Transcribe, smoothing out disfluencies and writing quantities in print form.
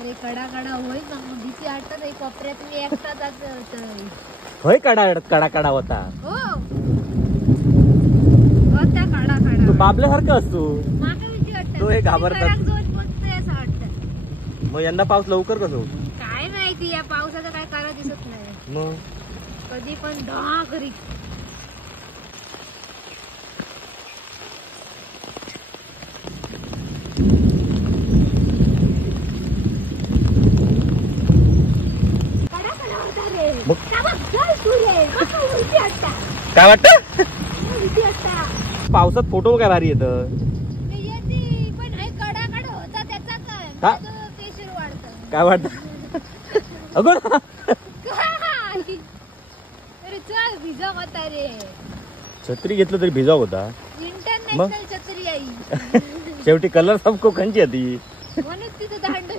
अरे कडा कडा होय ना भीती वाटत नाही कोपऱ्यात मी एकटा जात होय कडा होता. हो होता कडा तू बाबल्यासारखं असतो. माका भीती वाटत तो हे घाबरतात. जोर पोचतोय असं वाटतं. मग यंदा पाऊस लवकर कसं काय माहिती या पावसाचं काय करा दिसत नाही. मग कधी पण दहा करी काय वाटत पावसात फोटो काय भारी येत. पण कडा होता त्याचा हा? प्रेशर वाढतं. काय वाटत अगं अरे चल भिजा होता रे. छत्री घेतलं तरी भिजाव होता. इंटरनॅशनल छत्री आई शेवटी कलर सब कोकणची होती. म्हणून तिथं दांड